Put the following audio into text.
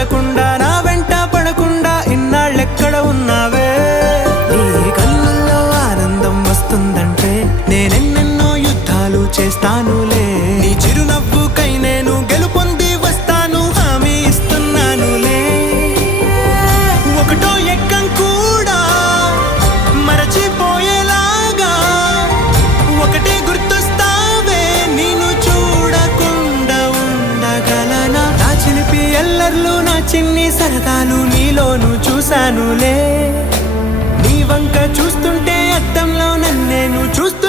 పడకుండా నా వెంట పడకుండా ఇన్నాళ్ళెక్కడ ఉన్నావే? నీ కళ్ళల్లో ఆనందం వస్తుందంటే నేనెన్నెన్నో యుద్ధాలు చేస్తానులే. నీ చిరునవ్వుకై నేను గెలుపొంది వస్తాను, హామీ ఇస్తున్నానులే. ఒకటో ఎక్కం కూడా మరచిపోయేలాగా ఒకటే గుర్తొస్తావే, నేను చూడకుండా ఉండగలనా? నా చిలిపి ఎల్లర్లు నా చిన్ని సరదాలు నీలోను చూశానులే. నీ వంక చూస్తుంటే అద్దంలో నన్నేను చూస్తూ